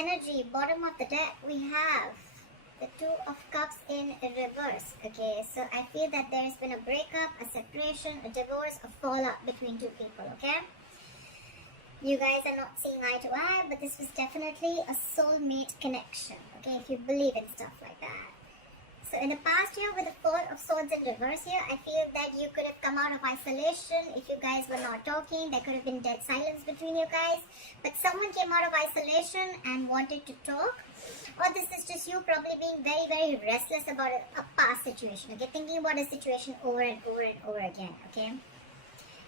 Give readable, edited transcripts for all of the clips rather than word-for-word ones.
energy, bottom of the deck, we have the Two of Cups in reverse. Okay, so I feel that there's been a breakup, a separation, a divorce, a fallout between two people. Okay, you guys are not seeing eye to eye, but this was definitely a soulmate connection. Okay, if you believe in stuff like that. So in the past year, with the Four of Swords in reverse here, I feel that you could have come out of isolation. If you guys were not talking, there could have been dead silence between you guys. But someone came out of isolation and wanted to talk. Or this is just you probably being very, very restless about a past situation. Okay, thinking about a situation over and over and over again. Okay.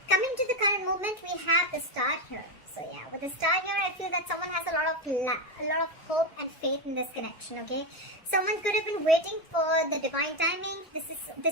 Coming to the current moment, we have the Star here. So yeah, with the Star here, I feel that someone has a lot of hope and faith in this connection. Okay, someone could have been waiting for the divine timing. This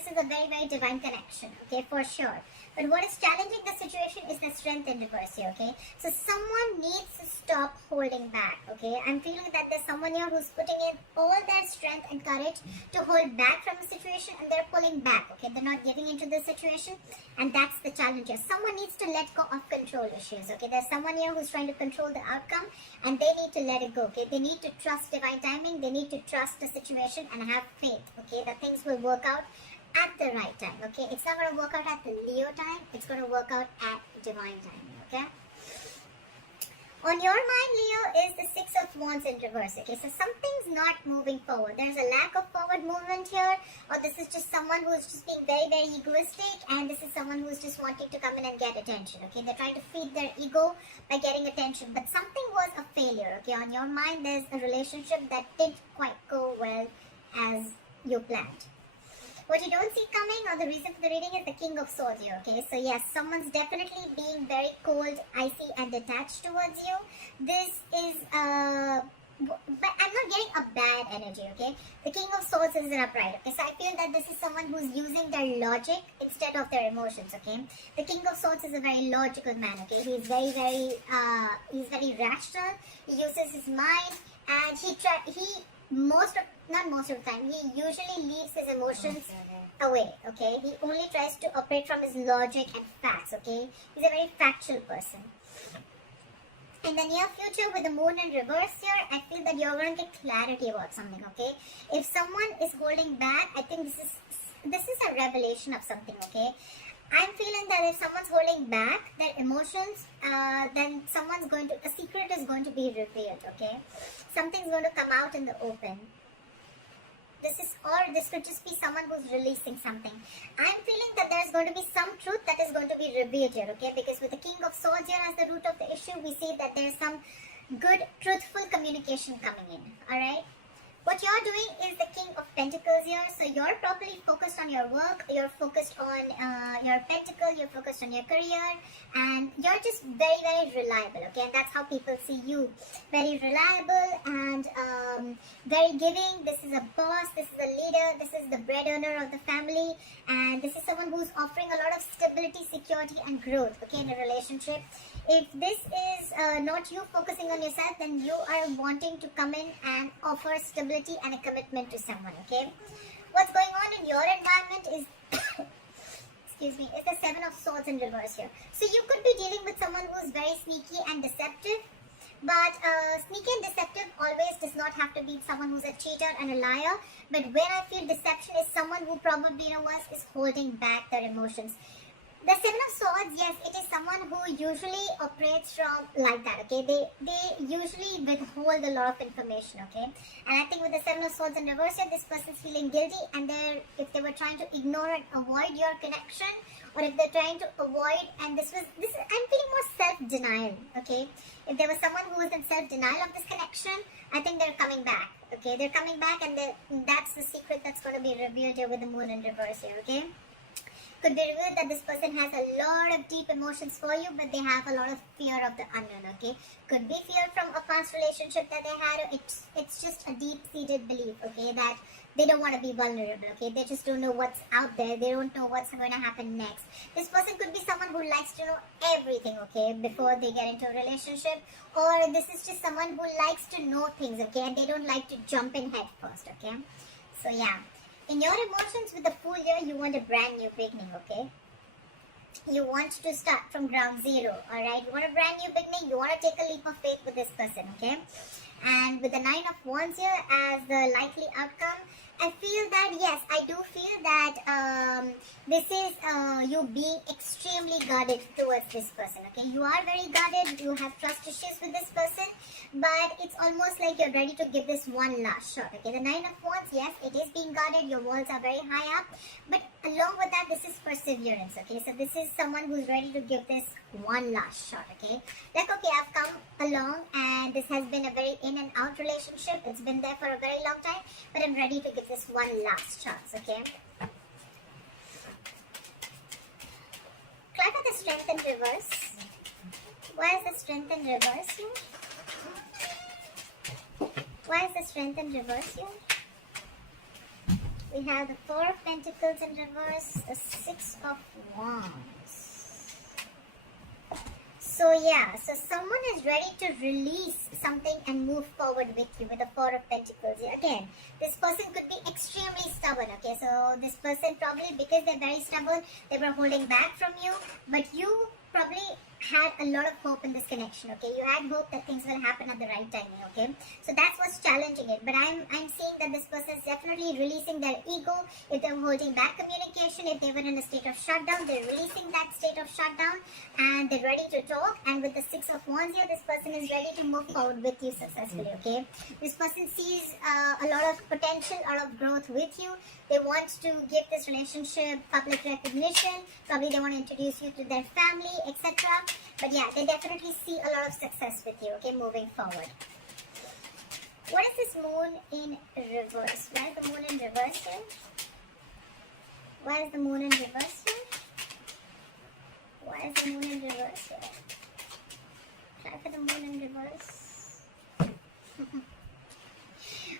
is a very, very divine connection. Okay, for sure. But what is challenging the situation is the Strength in reverse here. Okay, so someone needs to stop holding back. Okay, I'm feeling that there's someone here who's putting in all their strength and courage to hold back from a situation, and they're pulling back. Okay, they're not giving into the situation, and that's the challenge here. Someone needs to let go of control issues. Okay, there's someone here who's trying to control the outcome, and they need to let it go. Okay, they need to trust divine timing. They need to trust the situation and have faith. Okay, that things will work out at the right time. Okay, it's not going to work out at the Leo time, it's going to work out at divine timing. Okay, on your mind, Leo, is the Six of Wands in reverse. Okay, so something's not moving forward. There's a lack of forward movement here, or this is just someone who's just being very, very egoistic, and this is someone who's just wanting to come in and get attention. Okay, they're trying to feed their ego by getting attention, but something was a failure. Okay, on your mind, there's a relationship that didn't quite go well as you planned. What you don't see coming, or the reason for the reading, is the King of Swords here. Okay, so yes, someone's definitely being very cold, icy, and detached towards you. This is but I'm not getting a bad energy. Okay, the King of Swords is an upright. Okay, so I feel that this is someone who's using their logic instead of their emotions. Okay, the King of Swords is a very logical man. Okay, he's very, very he's very rational. He uses his mind, and not most of the time, he usually leaves his emotions away. Okay, he only tries to operate from his logic and facts. Okay, he's a very factual person. In the near future, with the Moon in reverse here, I feel that you're going to get clarity about something. Okay, if someone is holding back, I think this is a revelation of something. Okay, I'm feeling that if someone's holding back their emotions, then a secret is going to be revealed. Okay, something's going to come out in the open. This could just be someone who's releasing something. I'm feeling that there's going to be some truth that is going to be revealed here. Okay, because with the King of Swords here as the root of the issue, we see that there's some good, truthful communication coming in. Alright. What you're doing is the King of Pentacles here. So you're properly focused on your work, you're focused on your pentacle, you're focused on your career, and you're just very, very reliable. Okay, and that's how people see you. Very reliable and very giving. This is a boss, this is a leader, this is the bread earner of the family, and this is someone who's offering a lot of stability, security, and growth. Okay, in a relationship. If this is not you focusing on yourself, then you are wanting to come in and offer stability and a commitment to someone. Okay, what's going on in your environment is excuse me, is the Seven of Swords in reverse here. So you could be dealing with someone who's very sneaky and deceptive, but sneaky and deceptive always does not have to be someone who's a cheater and a liar. But where I feel deception is someone who probably is holding back their emotions. The Seven of Swords, yes, it is someone who usually operates from like that. Okay, they usually withhold a lot of information. Okay, and I think with the Seven of Swords in reverse here, this person's feeling guilty, and if they were trying to ignore and avoid your connection, or if they're trying to avoid, and I'm feeling more self-denial. Okay, if there was someone who was in self-denial of this connection, I think they're coming back. Okay, they're coming back, and that's the secret that's going to be revealed here with the Moon in reverse here. Okay. Could be revealed that this person has a lot of deep emotions for you, but they have a lot of fear of the unknown. Okay, could be fear from a past relationship that they had. It's just a deep-seated belief. Okay, that they don't want to be vulnerable. Okay, they just don't know what's out there. They don't know what's going to happen next. This person could be someone who likes to know everything. Okay, before they get into a relationship, or this is just someone who likes to know things. Okay, and they don't like to jump in head first. Okay, so yeah. In your emotions with the Fool here, you want a brand new beginning, okay? You want to start from ground zero, alright? You want a brand new beginning, you want to take a leap of faith with this person, okay? And with the Nine of Wands here as the likely outcome, I feel that, yes, I do feel that this is you being extremely guarded towards this person, okay? You are very guarded, you have trust issues with this person, but it's almost like you're ready to give this one last shot, okay? The Nine of Wands, yes, it is being guarded, your walls are very high up, but along with that, this is perseverance, okay? So this is someone who's ready to give this one last shot, okay? Like, okay, I've come along and this has been a very in and out relationship. It's been there for a very long time, but I'm ready to give this one last chance, okay? Clarify the Strength in reverse. Why is the Strength in reverse here? Why is the Strength in reverse here? We have the Four of Pentacles in reverse, the Six of Wands. So yeah, so someone is ready to release something and move forward with you with the Four of Pentacles. Again, this person could be extremely stubborn, okay? So this person probably, because they're very stubborn, they were holding back from you, but you probably had a lot of hope in this connection, okay? You had hope that things will happen at the right timing, okay? So that's what's challenging it. But I'm seeing that this person is definitely releasing their ego. If they were holding back communication, if they were in a state of shutdown, they're releasing that state of shutdown and they're ready to talk. And with the Six of Wands here, this person is ready to move forward with you successfully, okay? This person sees a lot of potential, a lot of growth with you. They want to give this relationship public recognition. Probably they want to introduce you to their family, etc. But yeah, they definitely see a lot of success with you, okay, moving forward. What is this Moon in reverse? Why is the Moon in reverse here? Why is the Moon in reverse here? Why is the Moon in reverse here? Try for the Moon in reverse.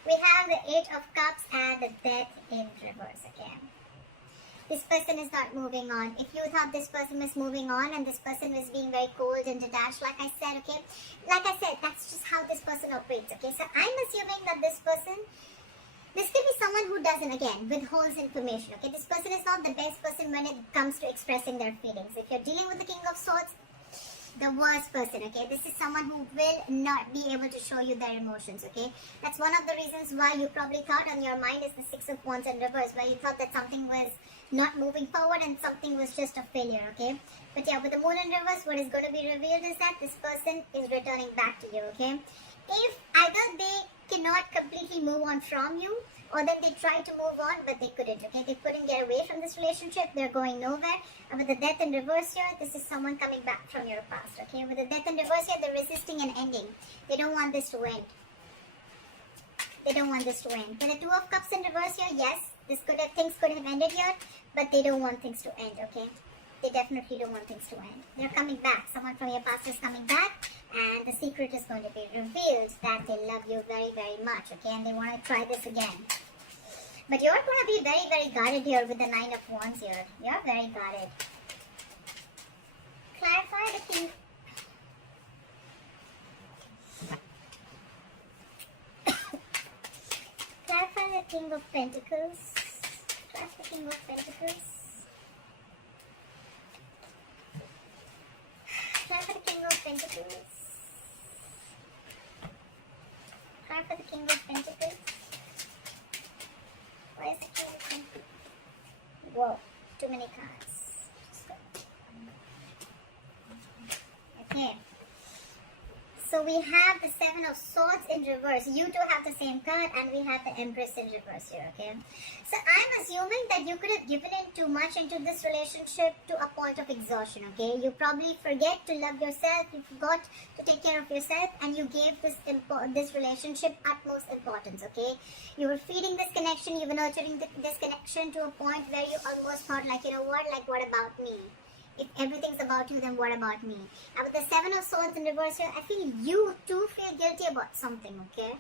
We have the Eight of Cups and the Death in reverse again. This person is not moving on. If you thought this person was moving on and this person was being very cold and detached, like I said, okay? Like I said, that's just how this person operates, okay? So I'm assuming that this could be someone who doesn't, again, withholds information, okay? This person is not the best person when it comes to expressing their feelings. If you're dealing with the King of Swords, the worst person, okay? This is someone who will not be able to show you their emotions, okay? That's one of the reasons why you probably thought on your mind is the Six of Wands in reverse, where you thought that something was not moving forward and something was just a failure, okay? But yeah, with the Moon in reverse, what is going to be revealed is that this person is returning back to you, okay? If either they cannot completely move on from you, or then they tried to move on, but they couldn't, okay? They couldn't get away from this relationship. They're going nowhere. And with the Death in reverse here, this is someone coming back from your past, okay? With the Death in reverse here, they're resisting an ending. They don't want this to end. They don't want this to end. With the Two of Cups in reverse here, yes, things could have ended here, but they don't want things to end, okay? They definitely don't want things to end. They're coming back. Someone from your past is coming back, and the secret is going to be revealed that they love you very, very much, okay? And they want to try this again. But you're going to be very, very guarded here with the Nine of Wands here. You're very guarded. Clarify the King. Clarify the King of Pentacles. Clarify the King of Pentacles. Clarify the King of Pentacles. Clarify the King of Pentacles. Why is the King of Pentacles? Whoa, too many cards. Okay. So we have the Seven of Swords in reverse. You two have the same card and we have the Empress in reverse here, okay? So I'm assuming that you could have given in too much into this relationship to a point of exhaustion, okay? You probably forget to love yourself, you forgot to take care of yourself, and you gave this relationship utmost importance, okay? You were feeding this connection, you were nurturing this connection to a point where you almost thought like, you know what, like what about me? If everything's about you, then what about me? And with the Seven of Swords in reverse here, I feel you too feel guilty about something, okay?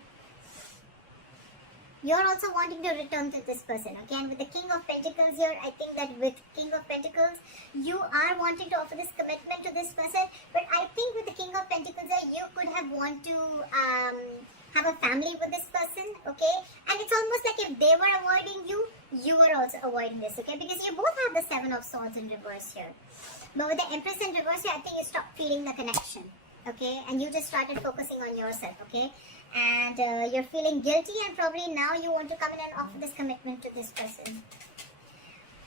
You're also wanting to return to this person, okay? And with the King of Pentacles here, I think that with King of Pentacles, you are wanting to offer this commitment to this person. But I think with the King of Pentacles here, you could have want to have a family with this person, okay? And it's almost like if they were avoiding you, you were also avoiding this, okay? Because you both have the Seven of Swords in reverse here. But with the Empress in reverse here, I think you stopped feeling the connection, okay? And you just started focusing on yourself, okay? and you're feeling guilty, and probably now you want to come in and offer this commitment to this person.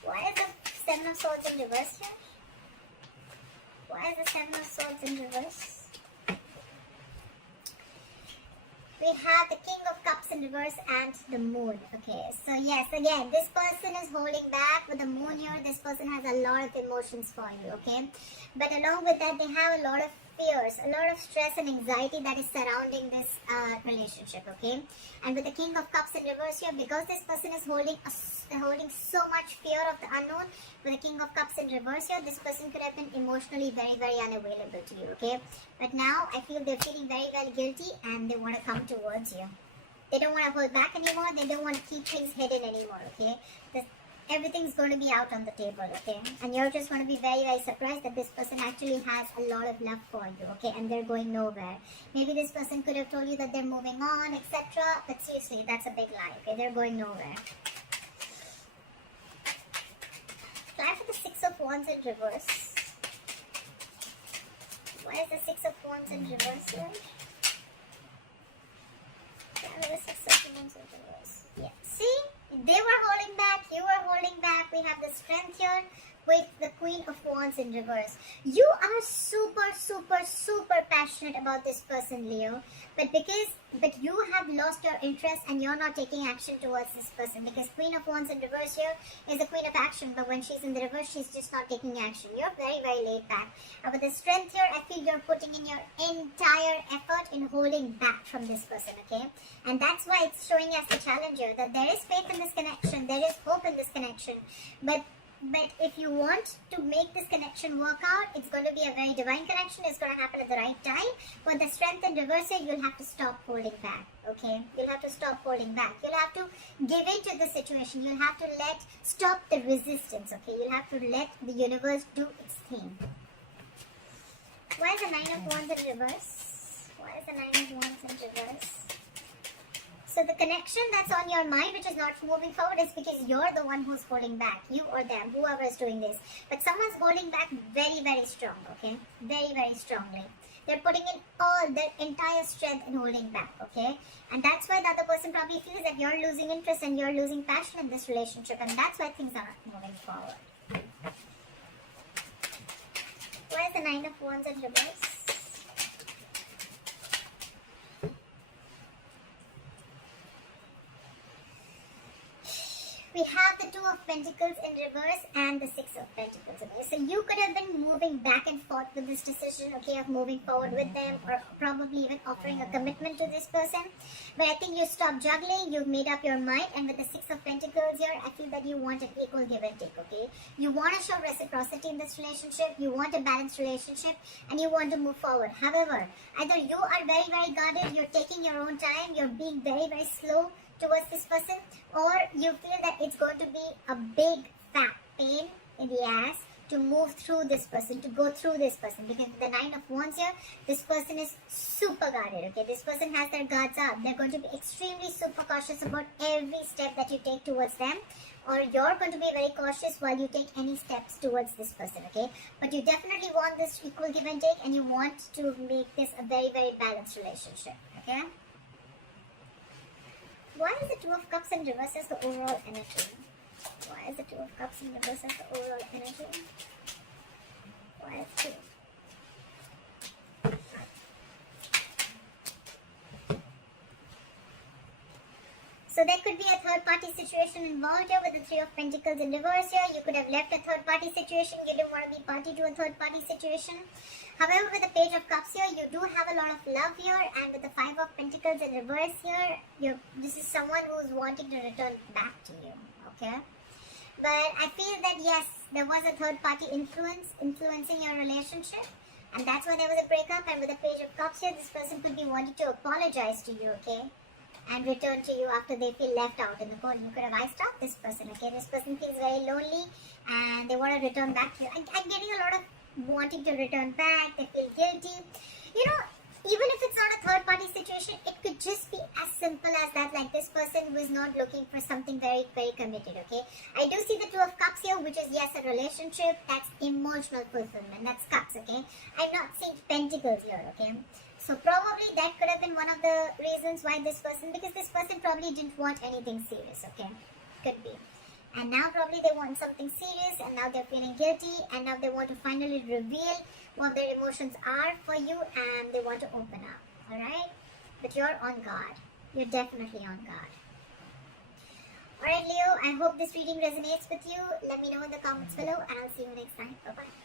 Why is the Seven of Swords in reverse here? Why is the Seven of Swords in reverse? We have the King of Cups in reverse and the Moon. Okay, so yes, again, this person is holding back. With the Moon here, this person has a lot of emotions for you, okay? But along with that, they have a lot of fears, a lot of stress and anxiety that is surrounding this relationship, okay? And with the King of Cups in reverse here, because this person is holding so much fear of the unknown, with the King of Cups in reverse here, this person could have been emotionally very, very unavailable to you, okay? But now I feel they're feeling very, very guilty and they want to come towards you. They don't want to hold back anymore. They don't want to keep things hidden anymore, okay? Everything's going to be out on the table, okay? And you're just going to be very, very surprised that this person actually has a lot of love for you, okay? And they're going nowhere. Maybe this person could have told you that they're moving on, etc. But seriously, that's a big lie, okay? They're going nowhere. Try for the Six of Wands in reverse. Why is the Six of Wands in reverse here? Try for the Six of Wands in reverse. Yeah. See? They were holding back, you were holding back. We have the Strength here with the Queen of Wands in reverse. You are super, super, super passionate about this person, Leo. But you have lost your interest and you're not taking action towards this person. Because Queen of Wands in reverse here is the Queen of Action. But when she's in the reverse, she's just not taking action. You're very, very laid back. And with the Strength here, I feel you're putting in your entire effort in holding back from this person, okay? And that's why it's showing as the challenger that there is faith in this connection. There is hope in this connection. But if you want to make this connection work out, it's going to be a very divine connection. It's going to happen at the right time. But the Strength in reverse here, you'll have to stop holding back, okay? You'll have to stop holding back. You'll have to give in to the situation. You'll have to stop the resistance, okay? You'll have to let the universe do its thing. Why is the Nine of Wands in reverse? Why is the Nine of Wands in reverse? So the connection that's on your mind, which is not moving forward, is because you're the one who's holding back. You or them, whoever is doing this. But someone's holding back very, very strong, okay? Very, very strongly. They're putting in all their entire strength in holding back, okay? And that's why the other person probably feels that you're losing interest and you're losing passion in this relationship. And that's why things are not moving forward. Why is the Nine of Wands in reverse? We have the Two of Pentacles in reverse and the Six of Pentacles. Okay? So you could have been moving back and forth with this decision, okay, of moving forward with them or probably even offering a commitment to this person. But I think you stopped juggling, you've made up your mind, and with the Six of Pentacles here, I feel that you want an equal give and take, okay? You want to show reciprocity in this relationship, you want a balanced relationship, and you want to move forward. However, either you are very, very guarded, you're taking your own time, you're being very, very slow towards this person, or you feel that it's going to be a big fat pain in the ass to move through this person, to go through this person, because the Nine of Wands here, this person is super guarded, okay? This person has their guards up. They're going to be extremely super cautious about every step that you take towards them, or you're going to be very cautious while you take any steps towards this person, okay? But you definitely want this equal give and take, and you want to make this a very, very balanced relationship, okay? Why is the Two of Cups in reverse as the overall energy? Why is the Two of Cups in reverse as the overall energy? Why is two? So there could be a third party situation involved here with the Three of Pentacles in reverse here. You could have left a third party situation. You didn't want to be party to a third party situation. However, with the Page of Cups here, you do have a lot of love here, and with the Five of Pentacles in reverse here, this is someone who's wanting to return back to you, okay? But I feel that yes, there was a third party influencing your relationship, and that's why there was a breakup. And with the Page of Cups here, this person could be wanting to apologize to you, okay? And return to you after they feel left out in the cold. You could have iced out this person, okay? This person feels very lonely and they want to return back to you. I'm getting a lot of wanting to return back. They feel guilty. You know, even if it's not a third party situation, it could just be as simple as that. Like this person was not looking for something very, very committed, okay? I do see the Two of Cups here, which is, yes, a relationship. That's emotional fulfillment. That's cups, okay? I'm not seeing pentacles here, okay? So probably that could have been one of the reasons why because this person probably didn't want anything serious, okay? Could be. And now probably they want something serious, and now they're feeling guilty, and now they want to finally reveal what their emotions are for you, and they want to open up, alright? But you're on guard. You're definitely on guard. Alright, Leo, I hope this reading resonates with you. Let me know in the comments below, and I'll see you next time. Bye-bye.